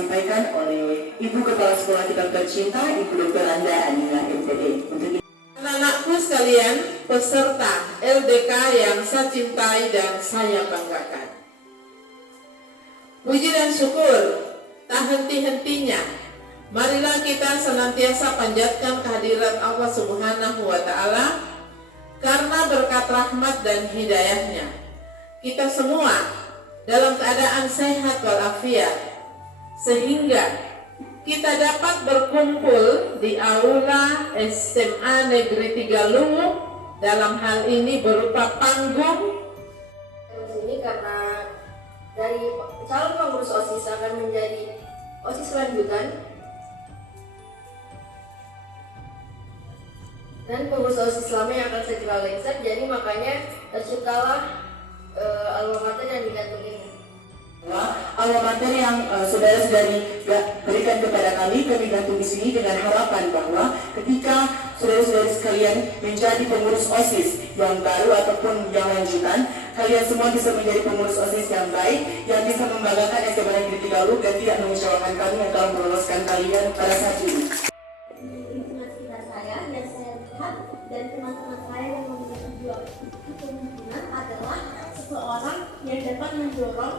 disampaikan oleh Ibu Kepala Sekolah kita tercinta, Ibu Dr. Anda Anila MPD. Anak-anakku sekalian, peserta LDK yang saya cintai dan saya banggakan. Puji dan syukur tak henti-hentinya. Marilah kita senantiasa panjatkan kehadiran Allah Subhanahu wa Ta'ala, karena berkat rahmat dan hidayahnya kita semua dalam keadaan sehat walafiat, sehingga kita dapat berkumpul di aula SMA Negeri 3 Luwu, dalam hal ini berupa panggung. Ini karena dari calon pengurus OSIS akan menjadi OSIS lanjutan, dan pengurus OSIS lama yang akan segera lengser, jadi makanya terciptalah alma mater yang digantung ini. Alma mater yang saudara-saudari berikan kepada kami gantung di sini dengan harapan bahwa ketika saudara-saudari sekalian menjadi pengurus OSIS yang baru ataupun yang lanjutan, kalian semua bisa menjadi pengurus OSIS yang baik, yang bisa membanggakan SMA Negeri 3 Luwu dan tidak mengecewakan kami yang telah meloloskan kalian pada saat ini. Lingkungan sekitar saya dan saya lihat dan teman-teman saya yang memiliki jiwa kepemimpinan adalah seseorang yang dapat mendorong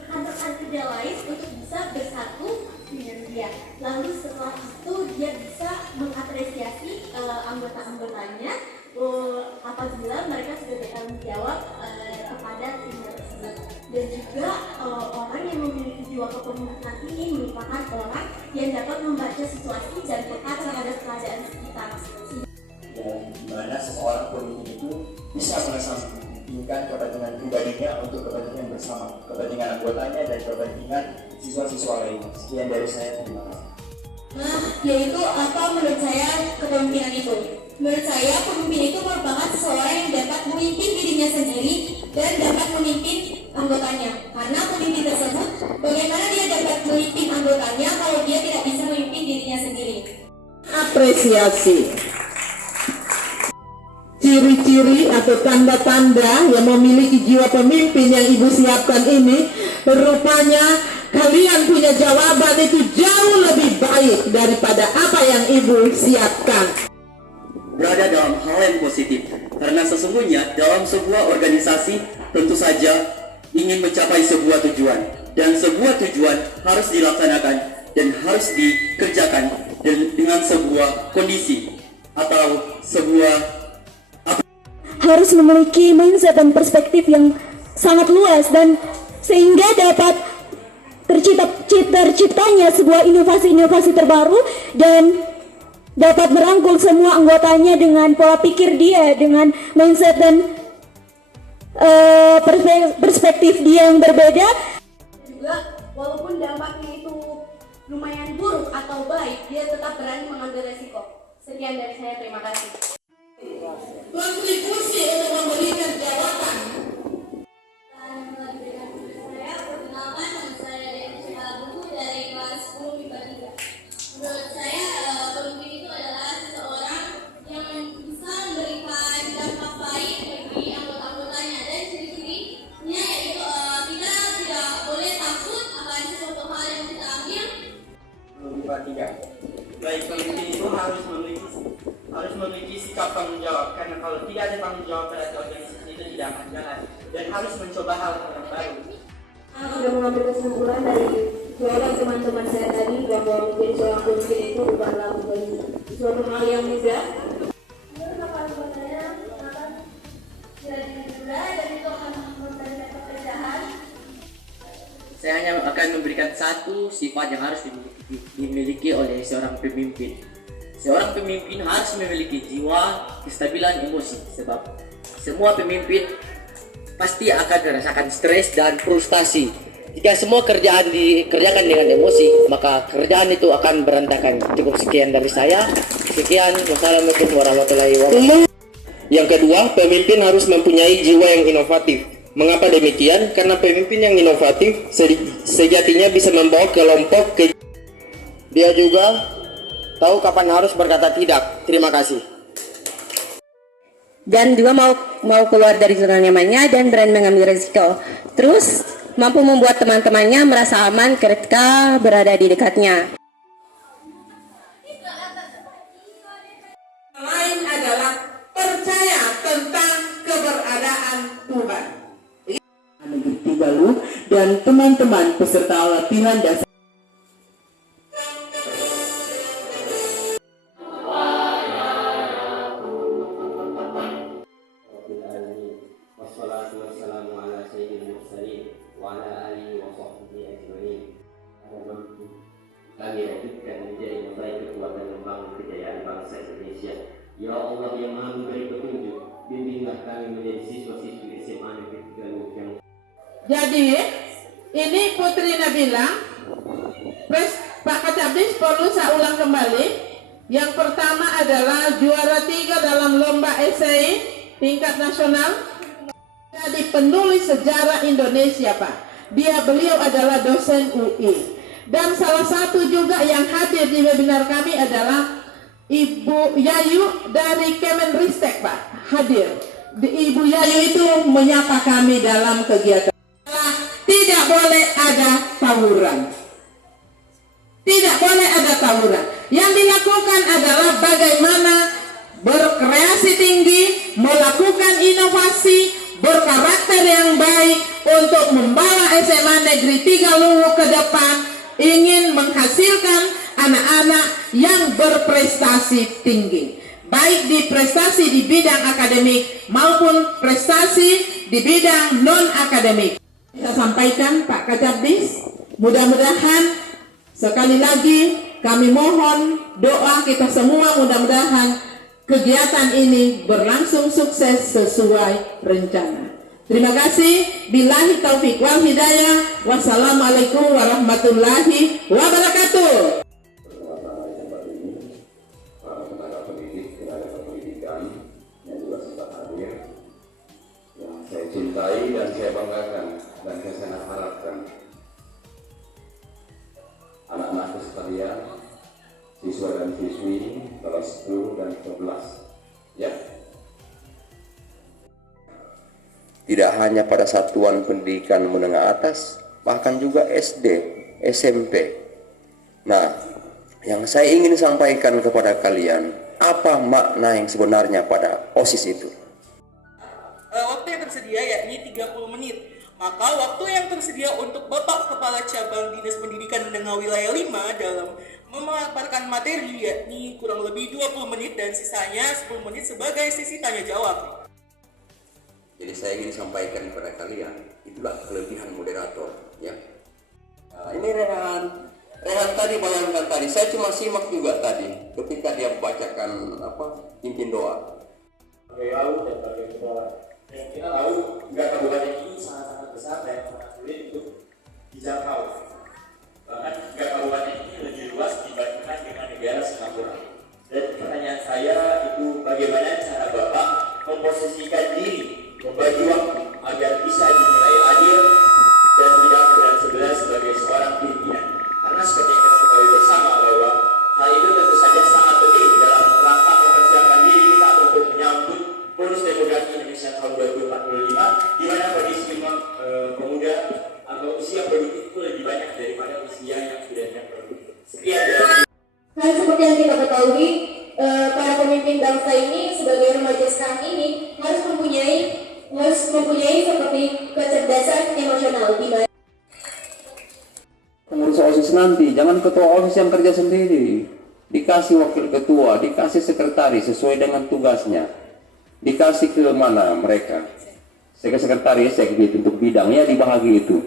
rekan-rekan kerja lain untuk bisa bersatu dengan dia. Lalu setelah itu dia bisa mengapresiasi anggota-anggotanya apabila mereka sudah bertanggung jawab kepada timnya tersebut. Dan juga orang yang memiliki jiwa kepemimpinan ini merupakan orang yang dapat membaca situasi dan peka terhadap keadaan sekitar. Di mana seseorang pemimpin itu bisa mengesampingkan kepentingan pribadinya untuk kepentingan bersama, kepentingan anggotanya dan kepentingan siswa-siswa lainnya. Sekian dari saya, terima kasih. Nah, yaitu apa menurut saya kepemimpinan itu? Menurut saya pemimpin itu merupakan seseorang yang dapat memimpin dirinya sendiri dan dapat memimpin anggotanya. Karena pemimpin tersebut, bagaimana dia dapat memimpin anggotanya kalau dia tidak bisa memimpin dirinya sendiri? Apresiasi. Ciri-ciri atau tanda-tanda yang memiliki jiwa pemimpin yang Ibu siapkan ini, rupanya kalian punya jawaban itu jauh lebih baik daripada apa yang Ibu siapkan. Berada dalam hal yang positif, karena sesungguhnya dalam sebuah organisasi tentu saja ingin mencapai sebuah tujuan, dan sebuah tujuan harus dilaksanakan dan harus dikerjakan dengan sebuah kondisi atau sebuah harus memiliki mindset dan perspektif yang sangat luas, dan sehingga dapat terciptanya sebuah inovasi-inovasi terbaru dan dapat merangkul semua anggotanya dengan pola pikir dia, dengan mindset dan perspektif dia yang berbeda. Juga walaupun dampaknya itu lumayan buruk atau baik, dia tetap berani mengambil resiko. Sekian dari saya, terima kasih. Kontribusi untuk memberikan jawaban. Saya perkenalkan, nama saya Dewi Cihabuku dari kelas 10 MIPA 3. Menurut saya, pemimpin itu adalah seseorang yang bisa memberikan dampak baik bagi anggota-anggotanya, dan ciri-cirinya yaitu kita tidak boleh takut akan sesuatu hal yang kita ambil. MIPA 3. Baik, pemimpin itu harus memiliki sikap tanggung jawab, karena kalau tidak ada tanggung jawab berarti organisasi itu tidak akan jalan, dan harus mencoba hal-hal yang baru. Sudah mengambil kesimpulan dari jawaban teman-teman saya tadi bahwa menjadi seorang pemimpin itu bukanlah menjadi suatu hal yang mudah. Saya hanya akan memberikan satu sifat yang harus dimiliki oleh seorang pemimpin. Seorang pemimpin harus memiliki jiwa kestabilan emosi, sebab semua pemimpin pasti akan merasakan stres dan frustasi. Jika semua kerjaan dikerjakan dengan emosi, maka kerjaan itu akan berantakan. Cukup sekian dari saya. Sekian, wassalamualaikum warahmatullahi wabarakatuh. Yang kedua, pemimpin harus mempunyai jiwa yang inovatif. Mengapa demikian? Karena pemimpin yang inovatif sejatinya bisa membawa kelompok ke... Dia juga tahu kapan harus berkata tidak. Terima kasih. Dan juga mau keluar dari zona nyamannya dan berani mengambil resiko. Terus mampu membuat teman-temannya merasa aman ketika berada di dekatnya. Lain adalah percaya tentang keberadaan Tuhan. Negeri Tigalu dan teman-teman peserta latihan dasar. Wassalatu wassalamu ala sayyidil mursalin wa ala alihi wa sahbihi ajma'in. Kami wujudkan menjadi membaik kekuatan membangun kejayaan bangsa Indonesia. Ya Allah yang Maha Memberi petunjuk, bimbinglah kami menjadi siswa-siswi SMA Negeri Tigalu yang. Jadi ini Putri Nabila, Pak Kacabis perlu saya ulang kembali. Yang pertama adalah juara 3 dalam lomba esai tingkat nasional. Jadi penulis sejarah Indonesia, Pak. Beliau adalah dosen UI. Dan salah satu juga yang hadir di webinar kami adalah Ibu Yayu dari Kemenristek, Pak. Hadir. Ibu Yayu itu menyapa kami dalam kegiatan. Tidak boleh ada tawuran. Tidak boleh ada tawuran. Yang dilakukan adalah bagaimana berkreasi tinggi, melakukan inovasi, berkarakter yang baik untuk membawa SMA Negeri Tigalu ke depan, ingin menghasilkan anak-anak yang berprestasi tinggi, baik di prestasi di bidang akademik maupun prestasi di bidang non-akademik. Saya sampaikan Pak Kacabis, mudah-mudahan sekali lagi kami mohon doa kita semua, mudah-mudahan kegiatan ini berlangsung sukses sesuai rencana. Terima kasih. Billahi taufiq wal hidayah. Wassalamualaikum warahmatullahi wabarakatuh. Para tenaga pendidik, tenaga pendidikan yang juga sempat hadir, yang saya cintai dan saya banggakan dan saya sangat harapkan anak-anak sekalian, siswa dan siswi kelas 10 dan 11, ya. Tidak hanya pada satuan pendidikan menengah atas, bahkan juga SD, SMP. Nah, yang saya ingin sampaikan kepada kalian, apa makna yang sebenarnya pada OSIS itu? Waktu yang tersedia yakni 30 menit. Maka waktu yang tersedia untuk Bapak Kepala Cabang Dinas Pendidikan Menengah Wilayah 5 dalam memaparkan materi yakni kurang lebih 20 menit dan sisanya 10 menit sebagai sesi tanya jawab. Jadi saya ingin sampaikan kepada kalian, itulah kelebihan moderator, ya. Nah, ini Rehan tadi bayangkan tadi, saya cuma simak juga tadi ketika dia membacakan pimpin doa. Sebagai laut dan sebagai kepala, yang kita tahu nggak kabupaten ini sangat-sangat besar dan sangat sulit untuk dijangkau. Bahkan nggak kabupaten ini lebih luas dibandingkan dengan negara Singapura. Dan pertanyaan saya itu bagaimana cara Bapak memposisikan diri, membagi waktu agar bisa dinilai adil dan tidak berat sebelah sebagai seorang pimpinan. Karena seperti yang kita ketahui bersama bahwa hal itu tentu saja sangat penting dalam rangka mempersiapkan diri kita untuk menyambut bonus demografi Indonesia tahun 2045, di mana kondisi pemuda atau usia produktif itu lebih banyak daripada usia yang tidak produktif. Sekian dari. Nah, seperti yang kita ketahui, para pemimpin bangsa ini sebagai remaja sekarang ini harus mempunyai seperti kecerdasan emosional di mana Pengurus OSIS nanti, jangan ketua OSIS yang kerja sendiri. Dikasih wakil ketua, dikasih sekretaris sesuai dengan tugasnya. Dikasih ke mana mereka. Sekretaris, sekdit untuk bidangnya dibahagi itu.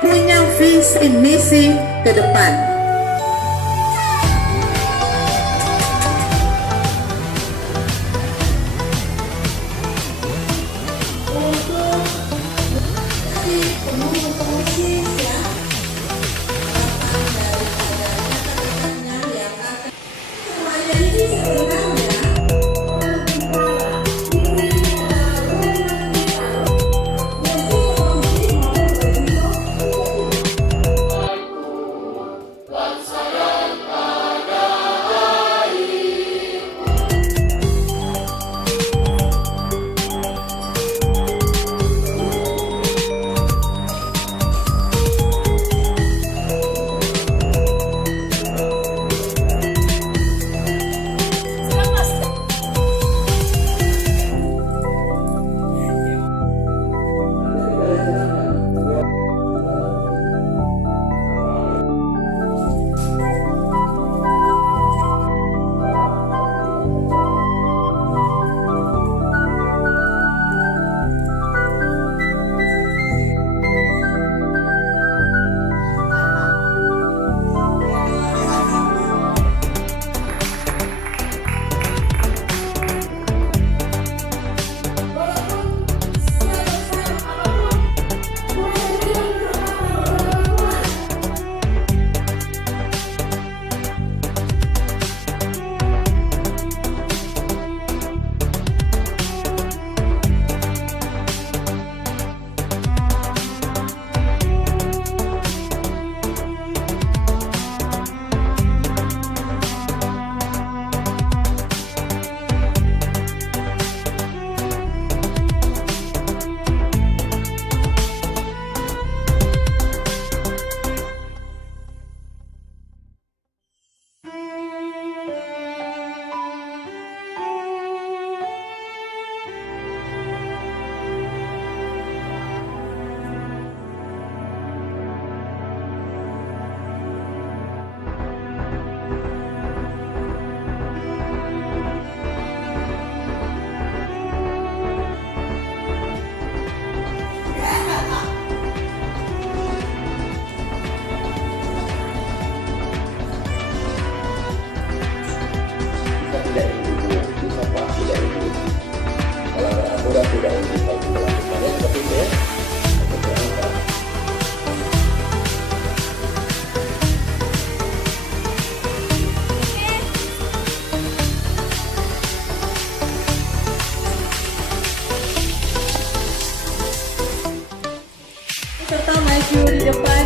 punya visi misi ke depan. Serta maju di depan